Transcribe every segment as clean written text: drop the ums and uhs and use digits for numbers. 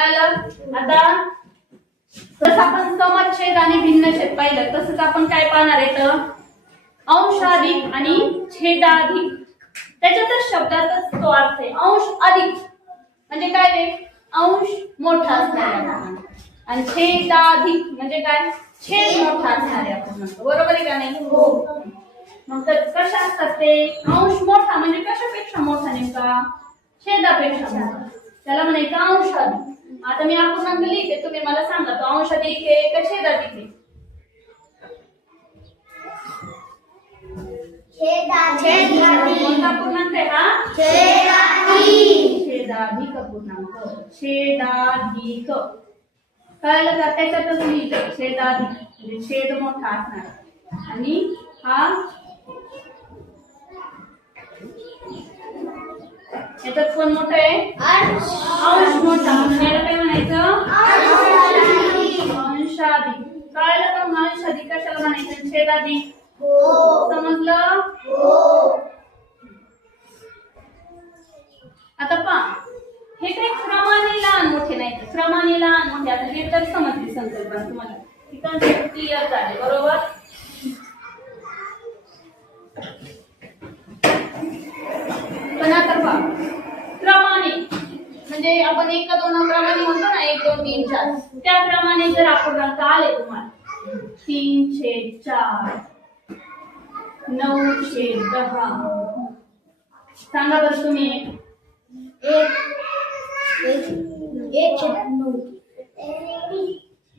आता जसं आपण समच्छेद आणि भिन्नछेद पाहिलं तसंच आपण काय पाहणार आहे तर अंशाधिक आणि छेदाधिक त्याच्यातच शब्दातच तो अर्थ आहे अंश अधिक म्हणजे काय रे अंश मोठा असणार आणि छेदाधिक म्हणजे काय छेद मोठा असणार आहे आपण म्हणतो बरोबर आहे का नाही हो मग तर कशा असतात ते अंश मोठा म्हणजे कशापेक्षा मोठा नेमका छेदापेक्षा मोठा त्याला म्हणायचं अंशाधिक आता मी अपूर्णांक लिहिते तुम्ही मला सांगा तो अंशाधिक आहे का छेदाधिक आहे कोणता अपूर्णांक आहे हा छेदाधिक अपूर्णांक छेदाधिक कळलं का त्याच्यातच लिहिलं छेदाधिक म्हणजे छेद मोठा असणार आणि हा याच्यात कोण मोठं आहे अंश मोठा म्हणून याला काय म्हणायचं अंशाधिक कळलं का अंशाधिक कशाला म्हणायचं छेदाधिक समजलं आता पहा हे काही क्रमाने लहान मोठे नाही क्रमाने लहान मोठे आता हे तर समजली संकल्पना तुम्हाला ही कन्सेप्ट क्लिअर झाली बरोबर पण आता पहा क्रमाने म्हणजे आपण एक दोन क्रमाने म्हणतो ना 1 2 3 4 त्या क्रमाने जर अपूर्णांक आले तुम्हाला 3/4 9/10 सांगा बरं तुम्ही 1/9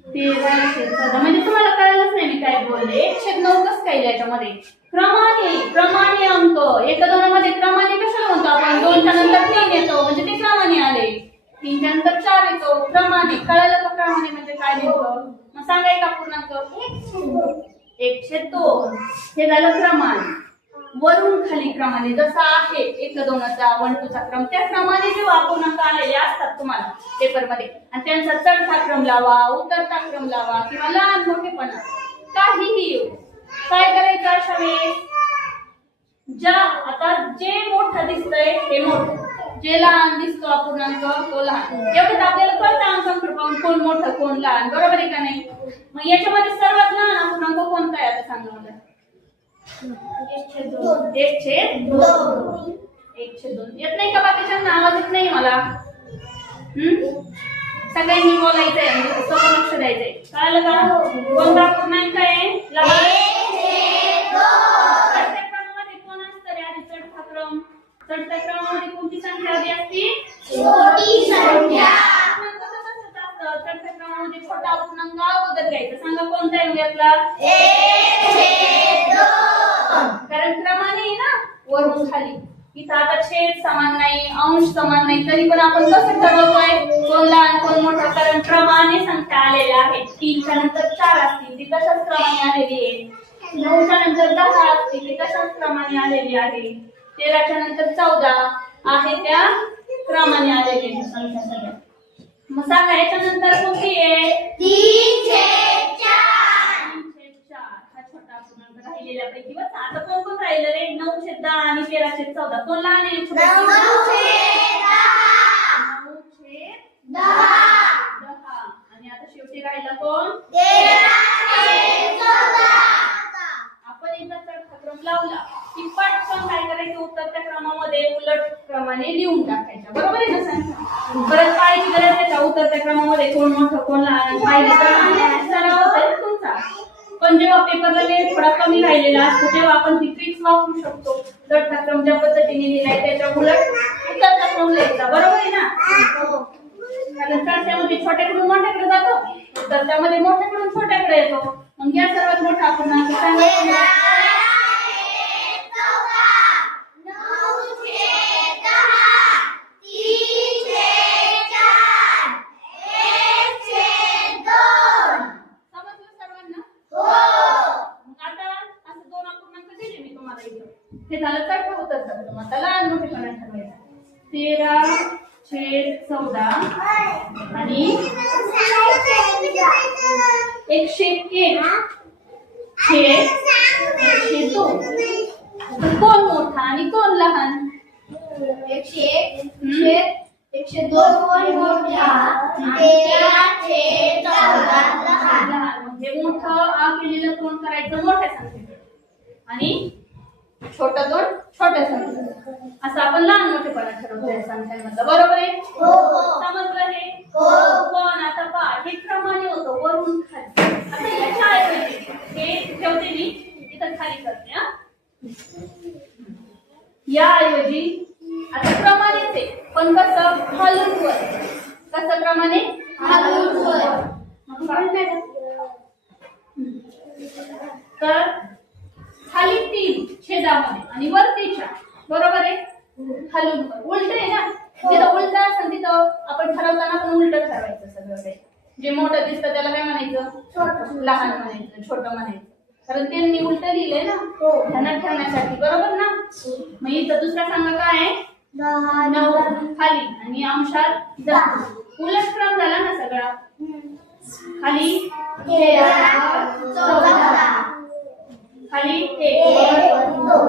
13/14 म्हणजे तुम्हाला कळलंच नाही मी काय बोलले 1/9 कसं काय याच्यामध्ये क्रमाने अंक 1 2 मध्ये क्रमाने कशाला म्हणतो आपण 2 च्या नंतर 3 येतो म्हणजे ते क्रमाने आले 3 च्या नंतर 4 येतो क्रमाने कळलं का क्रमाने म्हणजे काय नेमकं मग सांगा एक अपूर्णांक 1/2 हे झालं क्रमाने वरून खाली क्रमाने जसा आहे 1 2 चा 1 2 चा क्रम त्या क्रमाने जे अपूर्णांक आलेले असतात तुम्हाला पेपर मध्ये आणि त्यांचा चढता क्रम लावा उतरता क्रम लावा किंवा लहान मोठेपणा काहीही येऊ काय करायचं अशा वेळेस ज्या आता जे मोठं दिसतंय हे मोठं जे लहान दिसतो अपूर्णांक तो लहान एवढं आपल्याला कळतं अंकांकडे पाहून कोण मोठं कोण लहान बरोबर आहे का नाही मग याच्यामध्ये सर्वात लहान अपूर्णांक कोणता आहे आता सांगा मला 1/2 येत नाही का बाकीच्यांना आवाज येत नाही मला सगळ्यांनी बोलायचंय म्हणजे समोर लक्ष द्यायचंय कळलं का कोणता अपूर्णांक आहे प्रत्येक क्रमामध्ये कोण असतं रे आधी चढता क्रम चढत्या क्रमामध्ये कोणती संख्या आधी असते छोटी संख्या चढत्या क्रमामध्ये छोटा अपूर्णांक अगोदर घ्यायचा सांगा कोणता आहे यातला कारण क्रमाने आहे ना वरून खाली इथं आता छेद समान नाही अंश समान नाही तरी पण आपण कसं ठरवतोय कोण लहान कोण मोठं कारण क्रमाने संख्या आलेल्या आहेत 3 च्या नंतर 4 असतील ती तशाच क्रमाने आलेली आहे 9 च्या नंतर 10 असतील ती तशाच क्रमाने आलेली आहे 13 च्या नंतर 14 आहे त्या क्रमाने आलेली आहे संख्या सगळ्या मग सांगा याच्यानंतर कोणती आहे 3/4 हा छोटा अपूर्णांक राहिलेल्यापैकी बघ आता कोण कोण राहिलं रे 9/10 आणि 13/14 कोण लहान आहे 9/10 आणि आता शेवटी राहिला कोण 13/14 आपण एकदा चढता क्रम लावला की पटकन काय करायचं उतरत्या क्रमामध्ये उलट क्रमाने लिहून टाकायचा बरोबर आहे ना सांगा परत पाहायची गरज नाही उतरत्या क्रमामध्ये कोण मोठं कोण लहान पाहिलं तर सराव होतोय ना तुमचा पण जेव्हा पेपरला वेळ थोडा कमी राहिलेला असतो तेव्हा आपण ती ट्रिक्स वापरू शकतो चढता क्रम ज्या पद्धतीने लिहिलाय त्याच्या उलट उतरता क्रम लिहायचा बरोबर आहे ना कारण चढत्यामध्ये छोट्याकडून मोठ्याकडे जातो उतरत्यामध्ये मोठ्याकडून छोट्याकडे येतो मग या सर्वात मोठा अपूर्णांक सांगा हे झालं चढता उतरता आता लहान मोठेपणा ठरवायचा 13/14 आणि 101 102 कोण मोठा आणि कोण लहान 101 102 मोठा 13/14 लहान. म्हणजे मोठं आ केलेलं तोंड करायचं मोठ्या संख्येत आणि छोटं तोंड छोट्या संख्येत. असं आपण लहान मोठेपणा ठरवतो या संख्यांमधलं. बरोबर आहे? समजलं हे? पण आता पहा हे क्रमाने होतं वरून खाली. आता याच्या ऐवजी हे ठेवते मी इथं खाली करते. हा या ऐवजी आता क्रमानेच आहे पण कसं खालून वर. कसं क्रमाने? खालून वर. तर खाली 3 छेदामध्ये आणि वरती 4. बरोबर आहे? खालून वर उलट आहे ना. जिथं उलट असेल तिथं आपण ठरवताना पण उलट ठरवायचं सगळं काही. जे मोठं दिसतं त्याला काय म्हणायचं? लहान म्हणायचं, छोटं म्हणायचं. कारण त्यांनी उलट लिहिलंय ना ध्यानात ठेवण्यासाठी. बरोबर ना? मग इथं दुसरा सांगा काय आहे? 9 खाली आणि अंशात 10. उलट क्रम झाला ना सगळा. खाली 13/14 खाली 1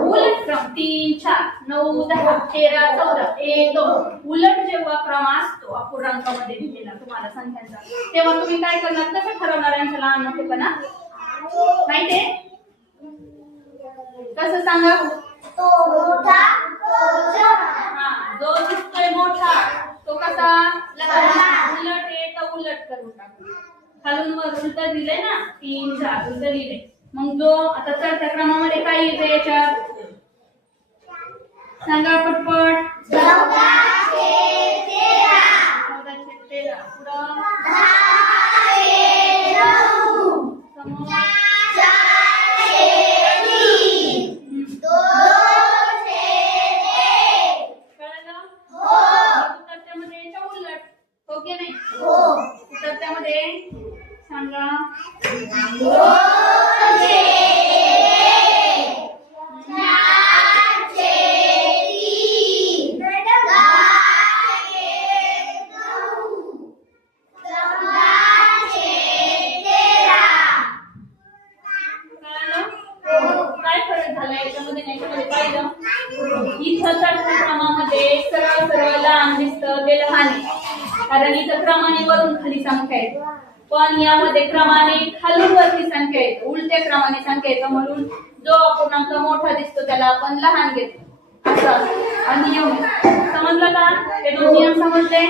उलट क्रम 3 4 9 10 13 14 1 2. उलट जेव्हा क्रम असतो अपूर्णांकामध्ये लिहिलेला तुम्हाला संख्यांचा तेव्हा तुम्ही काय करणार? कसं ठरवणार यांचा लहान मोठेपणा? माहितीये? कसं सांगा? तो मोठा जो दिसतोय मोठा तो कसा? लहान. उलट आहे तर उलट करून टाकू. खालून वर उलट दिलंय ना 3 4 उलट लिहिले. मग जो आता चढत्या क्रमामध्ये काय येते याच्यात? सांगा पटपट. 14/13 14/13 पुढं 10/9 समोर 4/3 2/1 कळलं? हो. उतरत्यामध्ये याच्या उलट हो की नाही? हो. उतरत्यामध्ये सांगा 2/13 काय फरक झाला याच्यामध्ये याच्यामध्ये पाहिलं? इथं चढत्या क्रमामध्ये सरळ सरळ लहान दिसतं ते लहान आहे कारण इथं क्रमाने वरून खाली संख्या आहे. पण यामध्ये क्रमाने खालून वरती संख्या येते. उलट्या क्रमाने संख्या येतं म्हणून जो अपूर्णांक मोठा दिसतो त्याला आपण लहान घेतो. असं हा नियम आहे. समजलं का? हे 2 नियम समजले?